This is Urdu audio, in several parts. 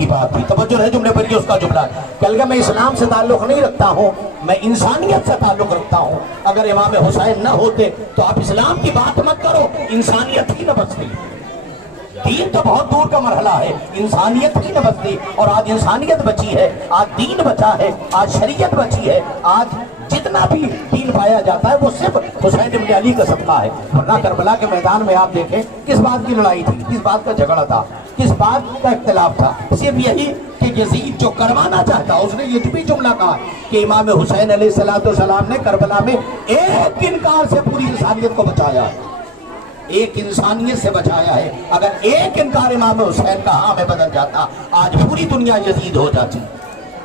کی بات تھی. توجہ ہے جملے پر, یہ اس کا جملہ ہے کہ میں اسلام سے تعلق نہیں رکھتا ہوں, میں انسانیت سے تعلق رکھتا ہوں. اگر امام حسین نہ ہوتے تو آپ اسلام کی بات مت کرو, انسانیت ہی نہ بچتی. دین تو بہت دور کا مرحلہ ہے, انسانیت ہی نہ بچتی. اور آج انسانیت بچی ہے, آج دین بچا ہے, آج شریعت بچی ہے. آج جتنا بھی دین پایا جاتا ہے وہ صرف حسین ابن علی کا صدقہ ہے. ورنہ کربلا کے میدان میں آپ دیکھیں کس بات کی لڑائی تھی, کس بات کا جھگڑا تھا, کس بات کا اختلاف تھا. صرف یہی کہ یزید جو کروانا چاہتا, اس نے یہ بھی جملہ کہا کہ امام حسین علیہ السلام نے کربلا میں ایک انکار سے پوری انسانیت کو بچایا ہے, ایک انسانیت سے بچایا ہے. اگر ایک انکار امام حسین کا ہاں میں بدل جاتا, آج پوری دنیا یزید ہو جاتی.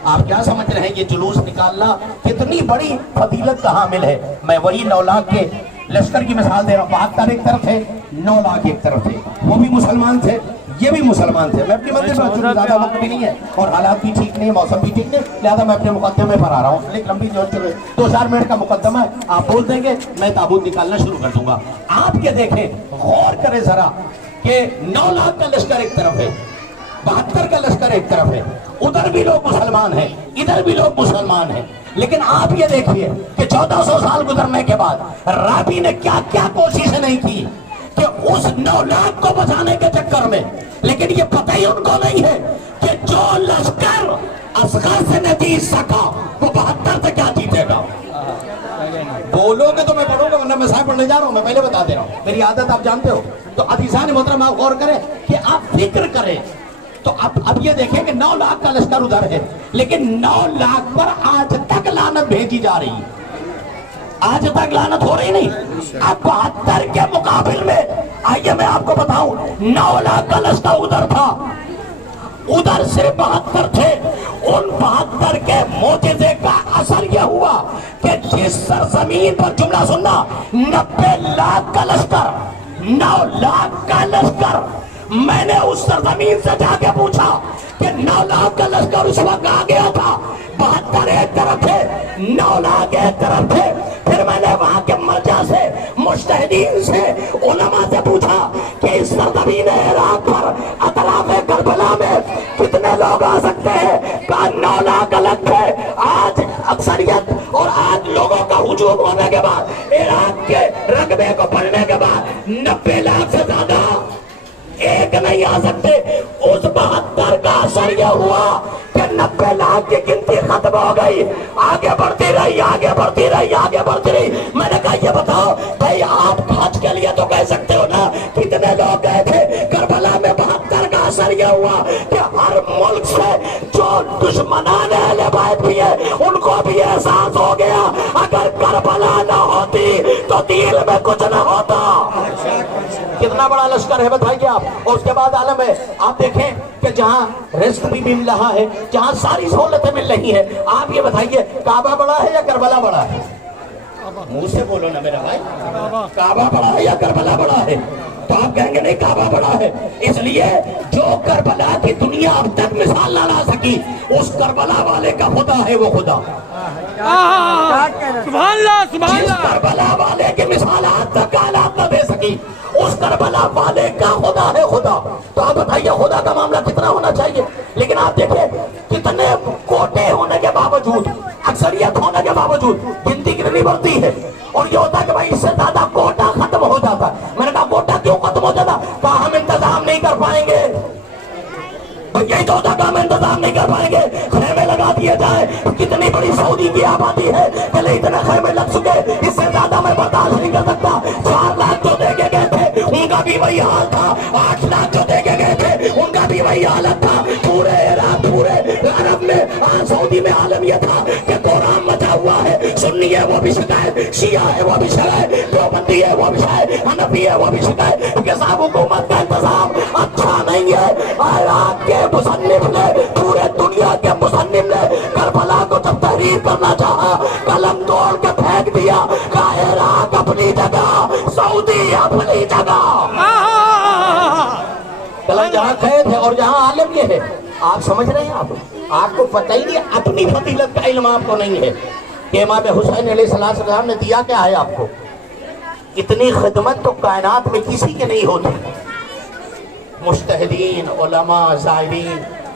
آپ کیا سمجھ رہے ہیں یہ جلوس نکالنا کتنی بڑی فضیلت کا حامل ہے. میں وہی 9 لاکھ کے لشکر کی مثال دے رہا ہوں. 72 ایک طرف تھے, 9 لاکھ ایک طرف تھے, وہ بھی مسلمان تھے, یہ بھی مسلمان تھے. میں اپنی منزل پر چونکہ زیادہ وقت بھی نہیں ہے اور حالات بھی ٹھیک نہیں ہے, موسم بھی ٹھیک نہیں, لہذا میں اپنے مقدمے پر آ رہا ہوں. ایک لمبی 2-4 منٹ کا مقدمہ ہے, آپ بول دیں گے میں تابوت نکالنا شروع کر دوں گا. آپ یہ دیکھیں, غور کریں ذرا کہ 9 لاکھ کا لشکر ایک طرف ہے, 72 کا لشکر ایک طرف ہے, ادھر بھی لوگ مسلمان ہیں, ادھر بھی لوگ مسلمان ہیں. لیکن آپ یہ دیکھیے کہ 1400 سال گزرنے کے بعد رابی نے کیا کیا کوشش نہیں کی کہ اس 9 لاکھ کو بچانے کے چکر میں. لیکن یہ پتہ ہی ان کو نہیں ہے کہ جو لشکر اصغر سے نہ جیت سکا وہ 72 سے کیا جیتے گا. بولو گے تو میں پڑھوں گا, ورنہ میں صاحب پڑھنے جا رہا ہوں. میں پہلے بتا دے رہا ہوں, میری عادت آپ جانتے ہو. تو عزیزان محترم آپ غور کریں کہ آپ فکر کریں. تو اب یہ دیکھیں کہ 9 لاکھ کا لشکر ادھر ہے, لیکن 9 لاکھ پر آج تک لعنت بھیجی جا رہی, آج تک لعنت ہو رہی نہیں. اب 72 کے مقابل میں آئیے میں آپ کو بتاؤں, 9 لاکھ کا لشکر ادھر تھا, ادھر صرف 72 تھے. ان 72 کے معجزے کا اثر یہ ہوا کہ جس سرزمین پر, جملہ سننا, 90 لاکھ کا لشکر, 9 لاکھ کا لشکر. میں نے اس سرزمین سے جا کے پوچھا کہ 9 لاکھ کا لشکر اس وقت آ گیا تھا, 72 ایک طرف تھے, 9 لاکھ ایک طرف تھے. پھر میں نے وہاں کے مرجع سے, مجتہدین سے, علماء سے پوچھا کہ اس سرزمین عراق پر اطراف کربلا میں کتنے لوگ آ سکتے ہیں. کہا 9 لاکھ الگ ہے. آج اکثریت اور آج لوگوں کا ہجوم ہونے کے بعد, عراق کے رقبے کو پڑھنے کے بعد 90 لاکھ سے زیادہ ایک نہیں آ سکتے. اس 72 کا اثر یہ ہوا کہ 90 لاکھ کی گنتی ختم ہو گئی, آگے بڑھتی رہی, آگے بڑھتی رہی, آگے بڑھتی رہی. میں نے کہا یہ بتاؤ بھائی, آپ کھانچ کے لیے تو کہہ سکتے ہو نا کتنے لوگ گئے تھے کربلا میں. 72 کا اثر یہ ہوا کہ ہر ملک سے جو دشمنان اہل بیت بھی ہے ان کو بھی احساس ہو گیا اگر کربلا نہ ہوتی تو دل میں کچھ نہ ہوتا. کتنا بڑا لشکر ہے بتائیے آپ. اور اس کے بعد عالم ہے, آپ دیکھیں کہ جہاں رزق بھی مل رہا ہے, جہاں ساری سہولتیں مل رہی ہیں. آپ یہ بتائیے کعبہ بڑا ہے یا کربلا بڑا ہے؟ منہ سے بولو نا میرا بھائی, کعبہ بڑا ہے یا کربلا بڑا ہے؟ تو آپ کہیں گے نہیں کعبہ بڑا ہے. اس لیے جو کربلا کی دنیا اب تک مثال نہ لا سکی, اس کربلا والے کا خدا ہے وہ خدا. سبحان اللہ, سبحان جس اللہ. کربلا والے کی مثال آج تک کائنات نہ دے سکی, اس کربلا والے کا خدا ہے خدا. تو آپ بتائیے خدا کا معاملہ کتنا ہونا چاہیے. لیکن آپ دیکھیں کتنے کوٹے ہونے کے باوجود, اکثریت ہونے کے باوجود گنتی کتنی بڑھتی ہے. اور یہ ہوتا ہے کہ بھائی اس سے زیادہ کوٹا ختم ہو جاتا. میں نے کہا کوٹا کیوں ختم ہو جاتا؟ کہا ہم انتظام نہیں کر پائیں گے. یہی تو ہوتا کہ ہم انتظام نہیں کر پائیں گے, خیمے لگا دیے جائیں. کتنی بڑی سعودی کی آبادی ہے, پہلے اتنے خیمے لگ چکے, اس سے زیادہ میں برداشت نہیں کر سکتا. 4 لاکھ جو دے کے گئے تھے ان کا بھی وہی حال تھا, 8 لاکھ جو دے کے گئے تھے ان کا بھی وہی حالت تھا. پورے عراق, پورے عرب میں, سعودی میں عالم یہ تھا کہ قرآن مچا ہوا ہے. سنی ہے وہ بھی شکایت, شیعہ ہے وہ بھی شکایت, دیوبندی ہے وہ بھی شکایت, حنفی ہے وہ بھی شکایت کہ صاحب حکومت کا انتظام اچھا نہیں ہے. عراق کے مصنف نے, پورے دنیا کے مصنف نے کربلا کو جب تحریر کرنا چاہا قلم توڑ کے پھینک دیا. کہا عراق اپنی جگہ, سعودی اپنی جگہ. قلم جہاں قید ہے اور جہاں عالم یہ ہے. آپ سمجھ رہے ہیں, آپ کو پتہ ہی نہیں, اپنی فضیلت کا علم آپ کو نہیں ہے کہ امام حسین علیہ السلام نے دیا کیا ہے آپ کو. اتنی خدمت تو کائنات میں کسی کے نہیں ہوتی. مجتہدین, علماء, زائرین,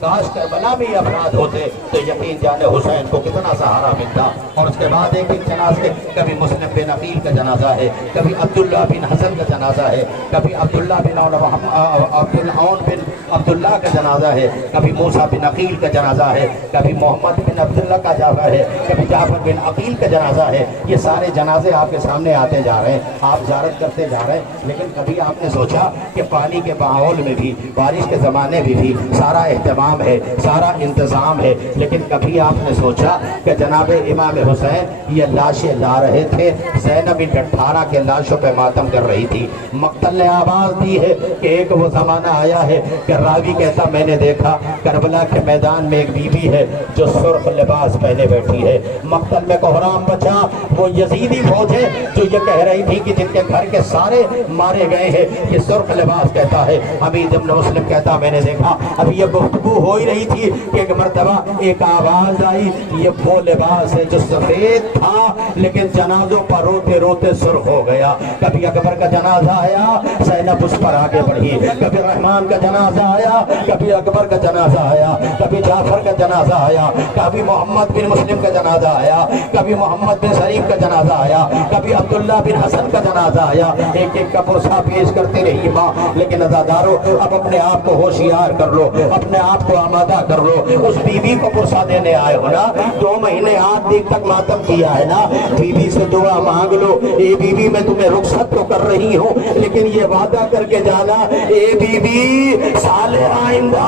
کاش کربلا میں یہ افراد ہوتے تو یقین جانے حسین کو کتنا سہارا ملتا۔ اور اس کے بعد ایک ایک جنازے، کبھی مسلم بن عقیل کا جنازہ ہے، کبھی عبداللہ بن حسن کا جنازہ ہے، کبھی عبداللہ بن عون بن عبداللہ کا جنازہ ہے، کبھی موسیٰ بن عقیل کا جنازہ ہے، کبھی محمد بن عبداللہ کا جنازہ ہے، کبھی جعفر بن عقیل کا جنازہ ہے۔ یہ سارے جنازے آپ کے سامنے آتے جا رہے ہیں، آپ زیارت کرتے جا رہے ہیں، لیکن کبھی آپ نے سوچا کہ پانی کے ماحول میں بھی، بارش کے زمانے میں بھی سارا اہتمام ہے، سارا انتظام ہے، لیکن کبھی آپ نے سوچا کہ جناب امام حسین یہ لاشیں لا رہے تھے، زینب بنت 18 کے لاشوں پہ ماتم کر رہی تھی۔ مقتل نے آواز دی ہے کہ ایک وہ زمانہ آیا ہے کہ راوی کہتا میں نے دیکھا کربلا کے میدان میں ایک بی بی ہے جو سرخ لباس پہنے بیٹھی ہے۔ مقتل میں کوہرام بچا، وہ یزیدی فوج ہے جو یہ کہہ رہی تھی کہ جن کے گھر کے سارے مارے گئے ہیں، یہ سرخ لباس کہتا ہے۔ حمید ابن مسلم کہتا میں نے دیکھا، ابھی یہ گفتگو ہو ہی رہی تھی کہ ایک مرتبہ ایک آواز آئی، یہ وہ لباس ہے جو سفید تھا لیکن جنازوں پر روتے روتے سرخ ہو گیا۔ کبھی اکبر کا جنازہ آیا، زینب اس پر آگے بڑھی، کبھی رحمان کا جنازہ آیا، کبھی اکبر کا جنازہ آیا، کبھی جعفر کا جنازہ آیا، کبھی محمد بن مسلم کا جنازہ آیا، کبھی محمد بن شریف کا جنازہ آیا، کبھی عبداللہ بن حسن کا جنازہ آیا۔ ایک ایک کا پرسہ پیش کرتے رہی ماں، لیکن عزادارو اب اپنے آپ کو ہوشیار کر لو، اپنے آپ کو آمادہ کر لو۔ اس بی بی کو پرسہ دینے آئے ہو نا، 2 مہینے 8 دن تک ماتم کیا ہے نا، بی بی سے دعا مانگ لو، اے بی بی میں تمہیں رخصت تو کر رہی ہوں لیکن یہ وعدہ کر کے جانا، اے بی بی سال آئندہ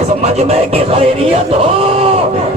اس مجمع کی خیریت ہو۔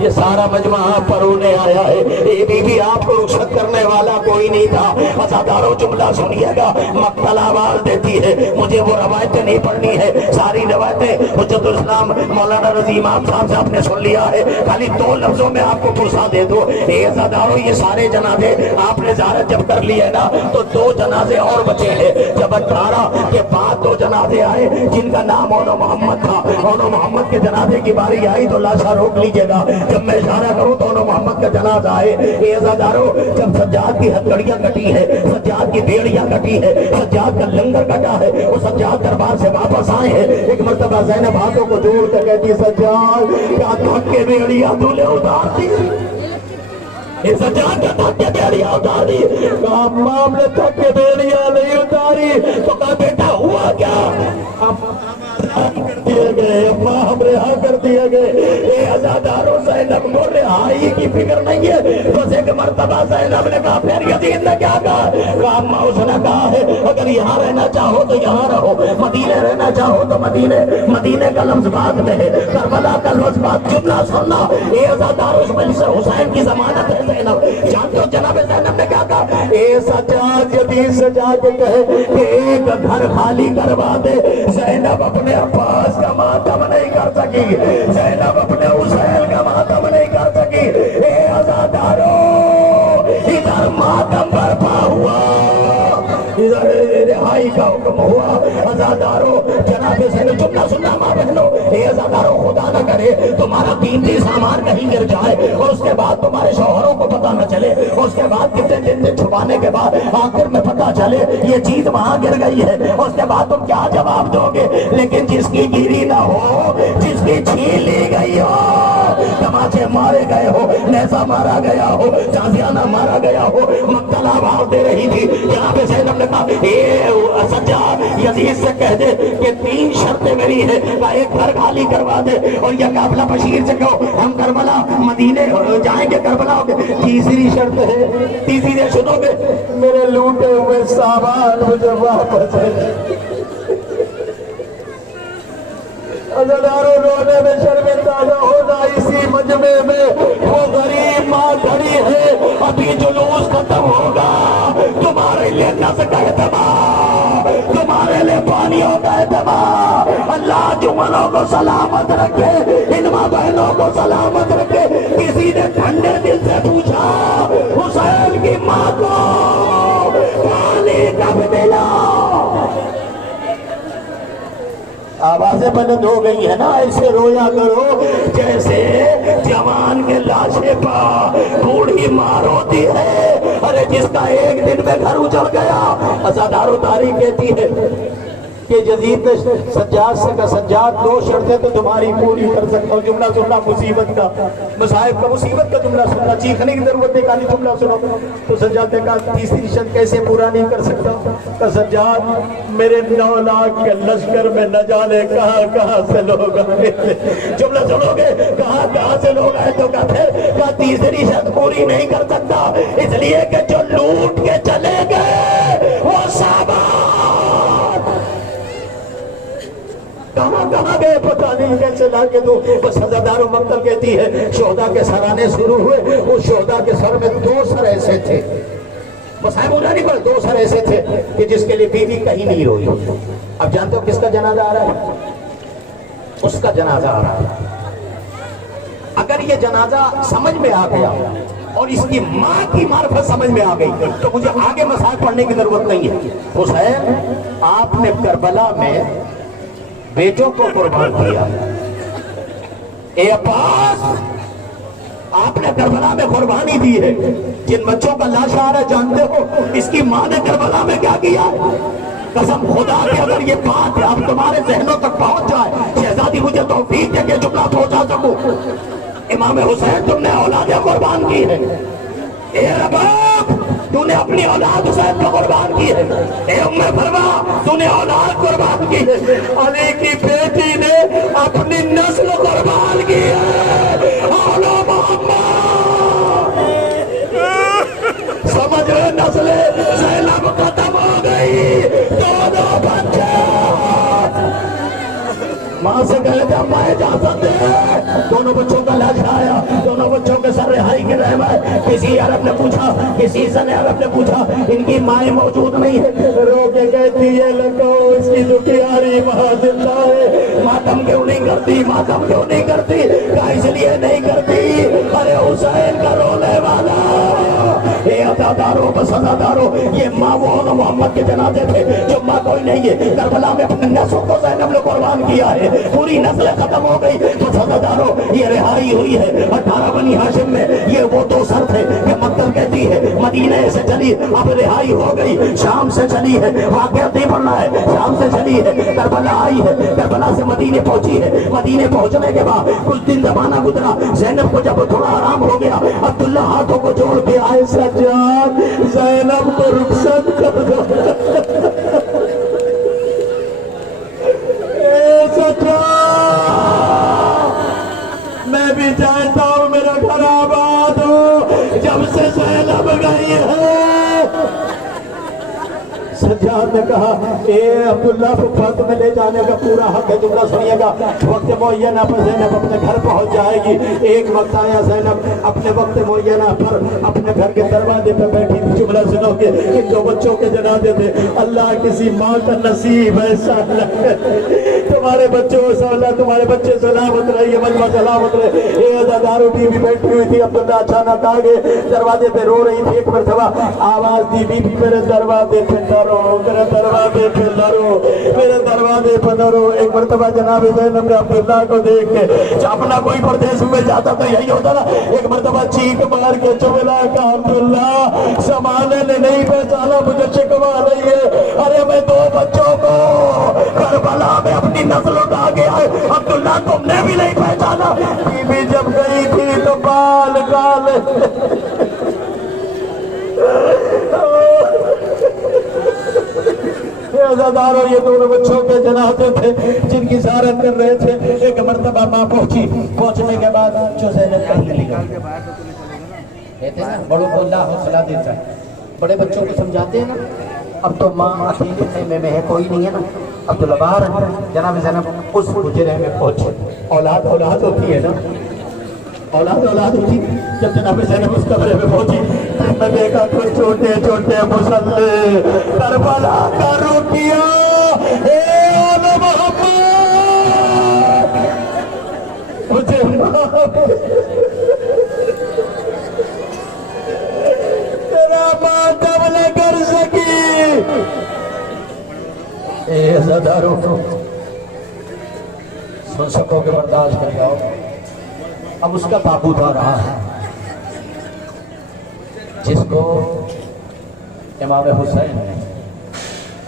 یہ سارا مجمع آپ پر ہونے آیا ہے، اے بی بی آپ کو رخصت کرنے والا کوئی نہیں تھا۔ عزادارو جملہ سنیے گا، مقتل آواز دیتی ہے، مجھے وہ روایتیں نہیں پڑھنی ہے، ساری روایتیں حجت الاسلام مولانا رضی امام صاحب نے سن لیا ہے، خالی 2 لفظوں میں آپ کو پرسہ دے دو۔ اے عزادارو یہ سارے جنازے آپ نے زیارت جب کر لی ہے نا تو 2 جنازے اور بچے ہیں۔ جب 18 کے بعد 2 جنازے آئے جن کا نام اونو محمد تھا، اونو محمد کے جنازے کی باری آئی تو لاشا روک لیجئے گا، جب میں اشارہ کروں تو اونو محمد کا جنازہ آئے۔ اے عزادارو جب سجاد کی ہتھکڑیاں کٹی ہے، سجاد کی بیڑیاں کٹی ہے، سجاد کا لنگر کٹا ہے، وہ سجاد دربار سے واپس آئے ہیں، ایک مرتبہ زینب ہاتھوں کو جوڑ کر کہتی سجاد کیا تھک کے بیڑیاں تو نے اتار دی، یہ سجاد کا تھک کے بیڑیاں اتار دی۔ کہا امام نے تھک کے بیڑیاں نہیں اتاری، تو کہا بیٹا ہوا کیا؟ کر دیے گئے، اماں ہم رہا کر دیے گئے۔ اے عزادارو زینب کو رہائی کی فکر نہیں ہے، بس ایک مرتبہ زینب نے کہا پھر یزید نے کیا کہا؟ کہا اماں اس نے کہا ہے اگر یہاں رہنا چاہو تو یہاں رہو، مدینے رہنا چاہو تو مدینے کا لفظ بعد میں ہے، کربلا کا لفظ بعد۔ جملہ سننا، اے عزادارو اس مجلس حسین کی ضمانت ہے زینب۔ جانتے ہو جناب زینب نے کیا کہا؟ اے سجاد جدید سے جا کے کہے کہ ایک گھر خالی کروا دے۔ زینب اپنے عباس کا ماتم نہیں کر سکی، زینب اپنے حسین کا ماتم نہیں کر سکی۔ اے عزادارو ادھر ماتم برپا ہوا، ادھر رہائی کا حکم ہوا۔ عزادارو جناب زینب جملہ سننا ماں بہنو، اے عزادارو خدا نہ کرے تمہارا قیمتی سامان کہیں گر جائے اور اس کے بعد تمہارے شوہروں کو پتہ نہ چلے، اور اس کے بعد کتنے دن چھپانے کے بعد آخر میں پتہ چلے یہ چیز وہاں گر گئی ہے، اس کے بعد تم کیا جواب دو گے؟ لیکن جس کی گری نہ ہو، جس کی چھین لی گئی ہو، تماچے مارے گئے ہو، نیزہ مارا گیا ہو، تازیانہ مارا گیا ہو، مقتل آواز دے رہی تھی، یہاں پہ زینب نے کہا اے سجاد یزید سے کہہ دے کہ 3 شرطیں میری ہیں، ایک گھر خالی کروا دے اور یہ قافلہ بشیر سے کہو ہم کربلا مدینے جائیں گے، کربلا ہو گے۔ تیسری شرط ہے، تیسری سنو گے، میرے لوٹے ہوئے سامان مجھے واپس عزادارو رونے میں شرمندہ نہ ہونا، اسی مجمع میں وہ غریب ماں کھڑی ہے، ابھی جلوس ختم ہوگا، تمہارے لیے نس کا اہتمام، تمہارے لیے پانیوں کا اہتمام۔ اللہ جملوں کو سلامت رکھے، ان ماں بہنوں کو سلامت رکھے۔ کسی نے ٹھنڈے دل سے پوچھا حسین کی ماں کو پانی کب ملا؟ آوازیں بلند ہو گئی ہے نا، ایسے رویا کرو جیسے جوان کے لاشے پا بوڑھی ماں روتی ہے، ارے جس کا ایک دن میں گھر اجڑ گیا۔ عزادارو تاریخ کہتی ہے کہ یزید نے سجاد سے کہا سجاد دو شرطیں تو تمہاری پوری کر سکتا ہوں. جملہ سننا مصیبت کا، مصائب کا، مصیبت کا جملہ سننا، چیخنے کی ضرورت نہیں، خالی جملہ سنو. تو سجاد نے کہا تیسری شرط کیسے پورا نہیں کر سکتا؟ کہ سجاد میرے 9 لاکھ کے لشکر میں نہ جانے کہاں کہاں سے لوگ آئے. جملہ سنو گے، کہاں کہاں سے لوگ آئے. تو کہا تیسری شرط پوری نہیں کر سکتا اس لیے کہ جو لوٹ کے چلے گئے وہ سامان کہاں گئے پتہ نہیں، کیسے لا کے دو. بس حضردار و مقتل کہتی ہے شہداء کے سر آنے شروع ہوئے. اس شہداء کے سر میں 2 سر ایسے تھے، مسائب ہونا نہیں پر 2 سر ایسے تھے کہ جس کے لیے بیوی کہیں نہیں روئی. اب جانتے ہو کس کا جنازہ آ رہا ہے؟ اس کا جنازہ آ رہا ہے. اگر یہ جنازہ سمجھ میں آ گیا اور اس کی ماں کی معرفت سمجھ میں آ گئی تو مجھے آگے مسائل پڑھنے کی ضرورت نہیں ہے. حسین آپ نے کربلا میں بیٹوں کو قربان کیا. اے عباس آپ نے کربلا میں قربانی دی ہے. جن بچوں کا لاش آ رہا ہے جانتے ہو اس کی ماں نے کربلا میں کیا کیا؟ قسم خدا کہ اگر یہ بات اب تمہارے ذہنوں تک پہنچ جائے، شہزادی مجھے توفیق ہے کہ جملہ پہنچا سکوں. امام حسین تم نے اولادیں قربان کی ہے. اے رباب تو نے اپنی اولاد حسین کو قربان کی ہے. اے ام فرما تو نے اولاد قربان کی ہے. علی کی بیٹی نے اپنی نسل قربان کی ہے. اولو محمد سمجھ رہے، نسل زینب ختم ہو گئی. دونوں بچے ماں سے کہے جب ماں اجازت دے. دونوں بچوں کا لاش آیا، دونوں بچوں کے سر رہائی کی رحمت. کسی عرب نے پوچھا، کسی سن عرب نے پوچھا ان کی مائیں موجود نہیں ہے. رو کے کہتی ہے لگو اس کی جو پیاری ماں زندہ ہے. ماتم کیوں نہیں کرتی؟ ماتم کیوں نہیں کرتی؟ کہا اس لیے نہیں کرتی ارے حسین کا رونے والا. اے عزادارو بس عزادارو، یہ ماں وہ محمد کے جنازے تھے جو ماں کوئی نہیں ہے. کربلا میں اپنے نسل کو زینب نے قربان کیا ہے. پوری نسل ختم ہو گئی. بس عزادارو یہ رہائی ہوئی ہے 18 بنی ہاشم میں. یہ وہ 2 سر تھے کہ مقتل کہتی ہے مدینہ سے چلی اب رہائی ہو گئی. شام سے چلی ہے، واقعہ نہیں پڑھنا ہے. شام سے چلی ہے، کربلا آئی ہے، کربلا سے مدینے پہنچی ہے. مدینے پہنچنے کے بعد کچھ دن زمانہ گزرا. زینب کو جب تھوڑا آرام ہو گیا عبداللہ ہاتھوں کو جوڑ کے آئے سجاد زینب کو رخصت کر دو. میں بھی چاہتا ہوں میرا گھر آباد ہو. جب سے زینب گئی ہے سجاد نے کہا اے عبداللہ پھپھا تمہیں لے جانے کا پورا حق ہے. جملہ سنیے گا. وقت معینہ پر زینب اپنے گھر پہنچ جائے گی. ایک وقت آیا زینب اپنے وقت معینہ پر اپنے گھر کے دروازے پہ بیٹھی تھی. جملہ سنو گے ان 2 بچوں کے جنازے تھے. اللہ کسی ماں کا نصیب ایسا تمہارے بچوں تمہارے بچے سلامت رہے، یہ مجمع سلامت رہے. اے عزادارو بی بی بیٹھی ہوئی تھی. عبداللہ اچانک آگے دروازے پہ رو رہی تھی. ایک مرتبہ آواز دی بی بی میرے دروازے پہ نہ رو، میرے دروازے پہ نہ رو، میرے دروازے پہ نہ رو. ایک مرتبہ جناب زینب نے عبداللہ کو دیکھ کے اپنا کوئی پردیس میں جاتا تو یہی ہوتا نا. ایک مرتبہ چیخ مار کے چبلا کہ عبداللہ زمانے نے نہیں پہچانا، مجھے شکوا نہیں ہے. ارے میں 2 بچوں کو کربلا میں اپنی نسل اٹھا کے آئے. عبداللہ تم نے بھی نہیں پہچانا. بی بی جب گئی تھی تو بال کالے. عزادارو یہ 2 بچوں کے جنازے تھے جن کی زیارت کر رہے تھے. ایک مرتبہ ماں پہنچنے کے بعد جو زینب کہیں نہیں گئی. کہتے ہیں بڑوں کو اللہ حوصلہ دیتا ہے، بڑے بچوں کو سمجھاتے ہیں نا. اب تو ماں اکیلے خیمے میں ہے، کوئی نہیں ہے نا. عبداللہ باہر جناب زینب اس حجرے میں پہنچے. اولاد ہوتی ہے نا، اولاد ہوتی. جب جناب زینب اس کمرے میں پہنچی میں دیکھا کچھ چھوٹے چھوٹے مسلے کربلا کا روکیا. اے اولو محمد مجھے تیرا ماتم نہ کر سکی. اے عزادارو سن سکو کہ برداشت کر جاؤ. اب اس کا تابوت آ رہا ہے جس کو امام حسین نے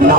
9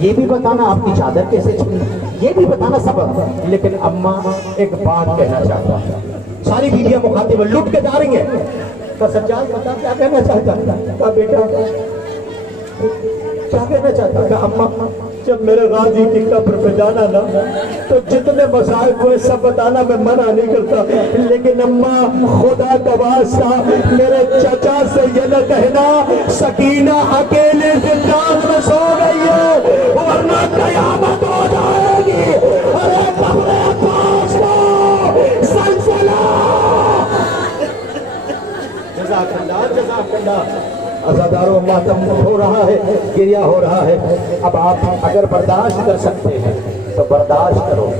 یہ بھی بتانا آپ کی چادر کیسے چھلی، یہ بھی بتانا سب، لیکن اماں ایک بات کہنا چاہتا ہے. ساری بیویاں مخاطب لٹ کے جا رہی ہیں. تو سجاد بتا کیا کہنا چاہتا ہے؟ کہا بیٹا کیا کہنا چاہتا ہے؟ کہا اماں جب میرے غازی کی قبر پہ جانا نا تو جتنے مسائل ہوئے سب بتانا میں منع نہیں کرتا، لیکن اماں خدا کا واسطہ میرے چچا سے یہ نہ کہنا سکینہ اکیلے زندان میں سو گئی ہے ورنہ قیامت ہو جائے گی. ارے قبر عباس کو سلسلہ. جزاک اللہ جزاک اللہ. عزاداروں ماتم ہو رہا ہے، گریہ ہو رہا ہے. اب آپ اگر برداشت کر سکتے ہیں تو برداشت کرو.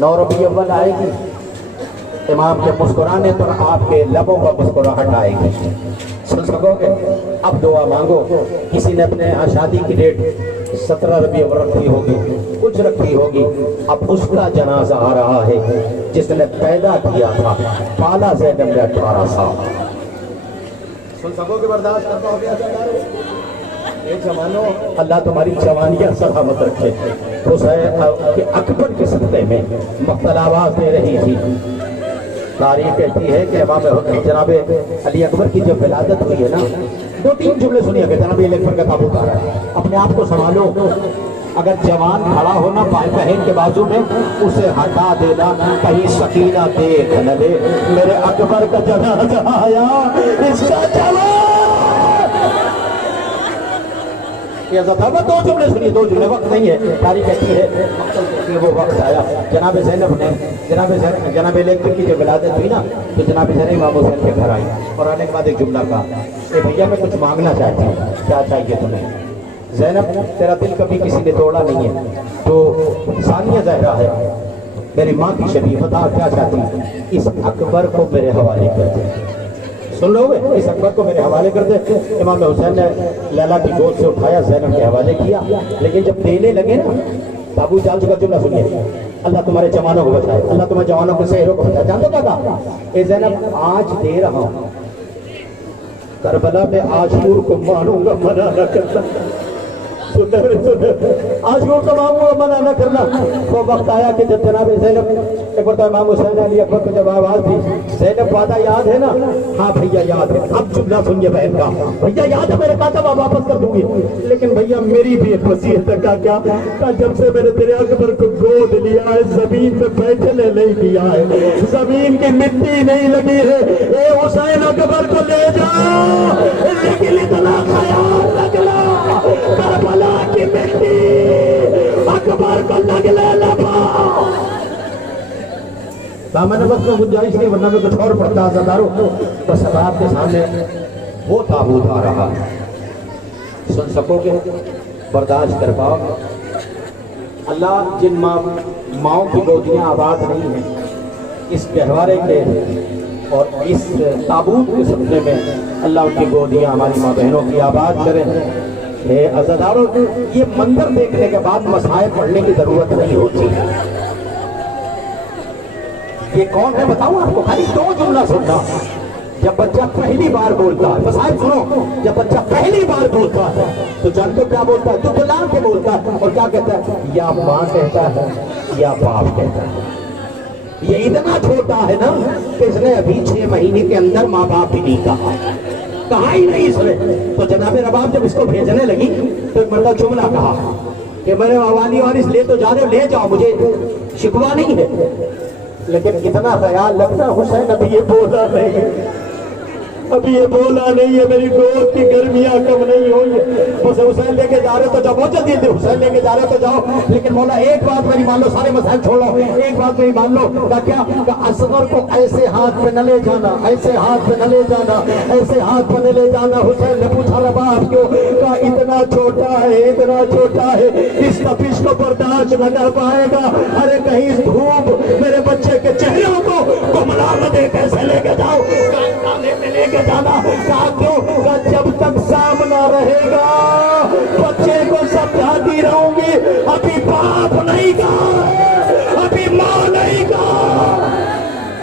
9 ربیع اول آئے گی، امام کے مسکرانے پر آپ کے لبوں پر مسکراہٹ آئے گی. سن سکو گے؟ اب دعا مانگو. کسی نے اپنے یہاں شادی کی ڈیٹ 17 ربیع اول رکھی ہوگی، کچھ رکھی ہوگی. اب اس کا جنازہ آ رہا ہے جس نے پیدا کیا تھا پالا زینب نے 18 سال. سن سکو کہ برداشت کرتا ہو گیا. ایک جوانوں اللہ تمہاری جوانیاں سلامت رکھے. حسین کہ اکبر کے صدقے میں مقتل آواز دے رہی تھی. تاریخ کہتی ہے کہ امام جناب علی اکبر کی جب ولادت ہوئی ہے نا، 2-3 جملے سنیے کہ جناب علی اکبر کا تابوت آ رہا ہے. اپنے آپ کو سنبھالو. اگر جوان کھڑا ہونا بائیں بہن کے بازو میں اسے ہٹا دینا کہیں سکینہ دیکھ نہ لے. میرے اکبر کا جنازہ آیا، اس کا جوان. یہ 2 جملے سنیے، 2 جملے، وقت نہیں ہے. تاریخ کہتی ہے وہ وقت آیا جناب زینب نے جناب علی اکبر کی جب ولادت ہوئی نا تو جناب زینب امام حسین کے گھر آئی اور آنے کے بعد ایک جملہ کہا کہ بھیا میں کچھ مانگنا چاہتی ہوں. کیا چاہیے تمہیں؟ زینب تیرا دل کبھی کسی نے توڑا نہیں ہے، تو ثانیہ زہرا ہے میری ماں کی شبیہ، بتا کیا چاہتی ہے؟ اس اکبر کو میرے حوالے کر دے. سن لو گے؟ اس اکبر کو میرے حوالے کر دے. امام حسین نے لیلا کی گود سے اٹھایا، زینب کے حوالے کیا. لیکن جب دینے لگے نا، بابو جان کا جملہ سنیے، اللہ تمہارے جوانوں کو بچائے، اللہ تمہارے جوانوں کے شہروں کو بچائے. جانتے کیا کہا؟ اے زینب آج دے رہا ہوں، کربلا میں عاشور کو مانوں گا، منع نہ کرنا. عاشور کو مانوں گا، منع نہ کرنا. وہ وقت آیا کہ جب جناب زینب ایک بار امام حسین علی اکبر کو جب آواز دی، زینب وعدہ یاد ہے نا؟ ہاں بھیا یاد ہے. اب جملہ سنیے بہن کا، بھیا یاد ہے میں نے کہا تھا واپس کر دوں گی، لیکن بھیا میری بھی ایک وصیت ہے. کہا جب سے میں نے تیرے اکبر کو گود لیا ہے زمین پہ بیٹھنے نہیں دیا ہے، زمین کی مٹی نہیں لگی ہے. اے حسین اکبر کو لے جا، لیکن اتنا خیال رکھنا کربلا کی مٹی اکبر کو لگنے لگا. میں نے بس میں گنجائش نہیں ورنہ میں کچھ اور پڑھتا. عزاداروں بس اب آپ کے سامنے وہ تابوت آ رہا ہے. سن سکو گے؟ برداشت کر پاؤ. اللہ جن ماؤں کی گودیاں آباد نہیں ہیں اس گہوارے کے اور اس تابوت کے صدقے میں اللہ ان کی گودیاں ہماری ماں بہنوں کی آباد کریں. عزاداروں یہ منظر دیکھنے کے بعد مسائل پڑھنے کی ضرورت نہیں ہوتی. یہ کون ہے بتاؤں آپ کو؟ خالی 2 جملہ سننا. جب بچہ پہلی بار بولتا ہے، مسائل سنو، جب بچہ پہلی بار بولتا ہے تو جانتے کیا بولتا ہے؟ تو بلا کے بولتا ہے اور کیا کہتا ہے؟ یا ماں کہتا ہے یا باپ کہتا ہے. یہ اتنا چھوٹا ہے نا کہ اس نے ابھی 6 مہینے کے اندر ماں باپ بھی نہیں کہا ہی نہیں اس نے. تو جناب رباب جب اس کو بھیجنے لگی تو ایک مرتبہ جملہ کہا کہ میرے والی وارث لے تو جا رہے ہو، لے جاؤ، مجھے شکوہ نہیں ہے، لیکن اتنا خیال رکھنا حسین ابھی یہ بولا نہیں، ابھی یہ بولا نہیں ہے، میری گود کی گرمیاں کم نہیں ہوئی. بس حسین لے کے جا رہے تو جاؤ، بہت جلدی حسین لے کے جا رہے تو جاؤ، لیکن مولا ایک بات میری مان لو، سارے مسائل چھوڑ لو، ایک بات میری مان لو. کیا کہ اصغر کو ایسے ہاتھ پہ نہ لے جانا، ایسے ہاتھ پہ نہ لے جانا، ایسے ہاتھ پہ نہ لے جانا. حسین نے پوچھا رباب کیوں؟ کہا اتنا چھوٹا ہے، اتنا چھوٹا ہے، اس تپش کو برداشت نہ کر پائے گا. ارے کہیں دھوپ میرے بچے کے چہروں کو گمراہ نہ دے، کیسے لے کے جاؤ؟ لے کے جانا. کہا کیوں؟ کہا جب تک سامنا رہے گا بچے کو سمجھاتی رہوں گی، ابھی باپ نہیں کہا، ابھی ماں نہیں کہا.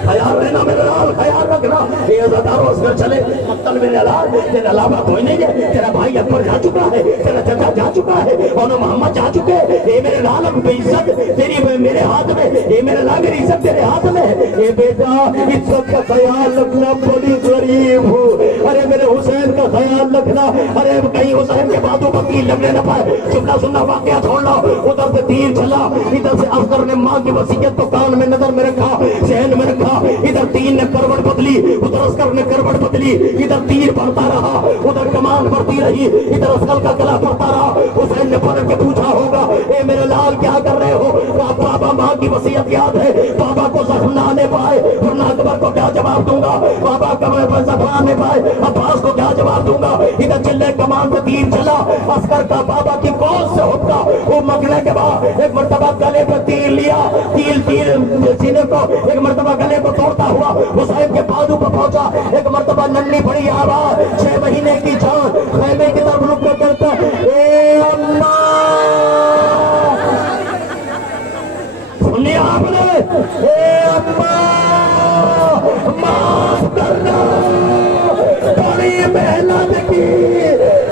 خیال رہنا میرے لال، خیال رکھنا. نا اے عزادارو اصغر چلے مقتل میں لال تیرے علاوہ کوئی نہیں ہے تیرا بھائی اکبر جا چکا ہے تیرا چچا جا چکا ہے اور محمد جا چکے اے میرے لال اب بے عزت تیری میرے ہاتھ میں اے میرے لال میری عزت تیرے ہاتھ میں اے بیٹا عزت کا خیال رکھنا بڑی غریب ہو ارے میرے حسین کا خیال رکھنا ارے کہیں حسین کے باتوں پر تیر لگنے نہ پائے سننا سننا واقعہ چھوڑ لو ادھر سے تیر چلا ادھر سے افسر نے ماں کی وصیت کو کان میں نظر میں رکھا ذہن میں رکھا ادھر تین نے کروٹ بدلی ادھر عسکر نے کروٹ بدلی ادھر تیر پڑتا رہا ادھر کمان بڑھتی رہی ادھر عسکر کا گلا پڑتا رہا حسین نے پلٹ کے پوچھا ہوگا اے میرے لال کیا کر رہے ہو کہا بابا ماں کی وصیت یاد ہے بابا کو زخم نہ آنے پائے ورنہ اکبر کو کیا جواب دوں گا بابا کمر پر زخم آنے پائے عباس کو کیا جواب دوں گا ادھر چلے کمان سے تیر چلا عسکر کا بابا کی کون سے ہوتا وہ مگنے کے بعد ایک مرتبہ گلے پہ تیر لیا تیر سینے کو ایک مرتبہ گلے کو توڑتا ہوا حسین کے بازو پر پہنچا ایک مرتبہ ننھی بڑی آواز 6 مہینے کی جان خیمے کی طرف رک کے کرتا اے اماں سنیا آپ نے اے اماں معاف کرنا بڑی محنت کی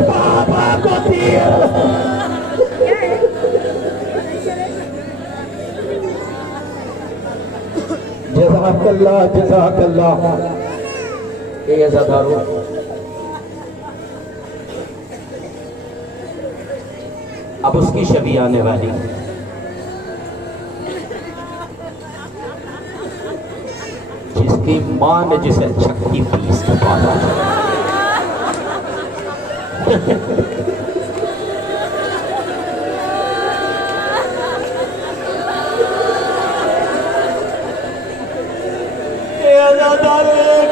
بابا کو تیر جزاک اللہ جزاک اللہ اے عزادارو اب اس کی شبی آنے والی جس کی ماں نے جسے چھکی پیس کے پالا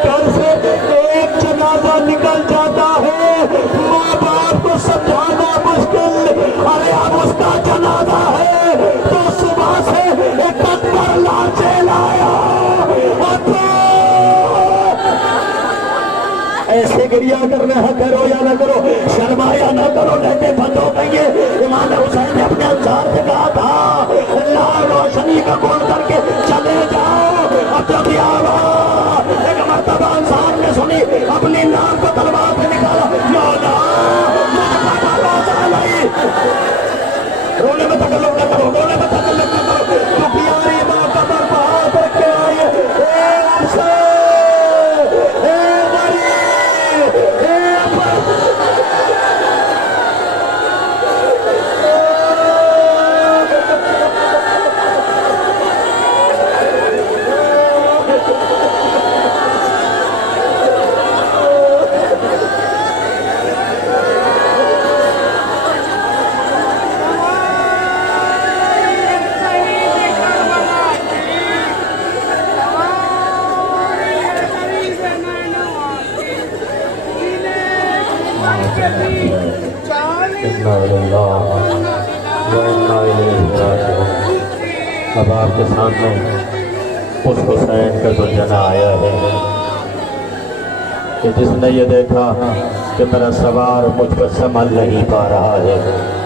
گھر سے ایک جنازہ نکل جاتا ہے ماں باپ کو سمجھانا مشکل ارے اب اس کا جنازہ ہے تو صبح سے ایک اکبر لاچے لایا ایسے گریا کرنا ہے کرو یا نہ کرو شرمایا نہ کرو لہتے بند ہو گئی ہے امام حسین نے اپنے انصار سے کہا تھا اللہ روشنی کا گول کر کے چلے جاؤ اب جب آواز ایک مرتبہ انسان نے سنی اپنی نام کو تلوار سے نکالا مولا رونے میں تکلف نہ کرو رونے میں تکلف نہ کرو تو پیاری ماں کا در بہت رکھ کے آئیے اے حسین اے غریب اے اب آپ کے سامنے اس حسین کا زلجھنا آیا ہے کہ جس نے یہ دیکھا کہ میرا سوار مجھ پر سنبھل نہیں پا رہا ہے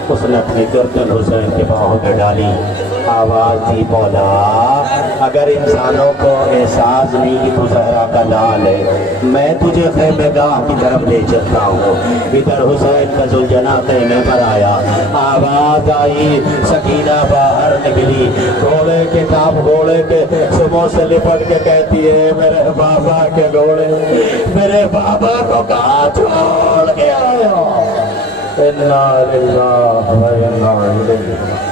اس نے اپنی گردن حسین کے باہوں میں ڈالی آواز دی مولا اگر انسانوں کو احساس نہیں کہ تو زہرا کا لال ہے میں تجھے خیمہ گاہ کی طرف لے چلتا ہوں ادھر حسین کا زلجھنا خیمے پر آیا آواز آئی سکینہ باہر نکلی گھوڑے کے کام گھوڑے کے سموں سے لپٹ کے کہتی ہے میرے بابا کے گھوڑے میرے بابا کو کہاں چھوڑ کے آیا اِنَّا لِلَّهِ وَإِنَّا إِلَيْهِ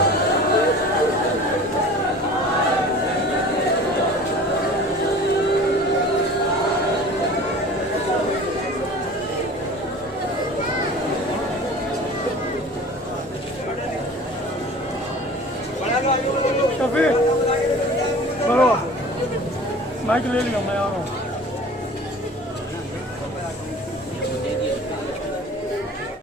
رَاجِعُونَ شفیق برو مائک لے لیا میں آ رہا ہوں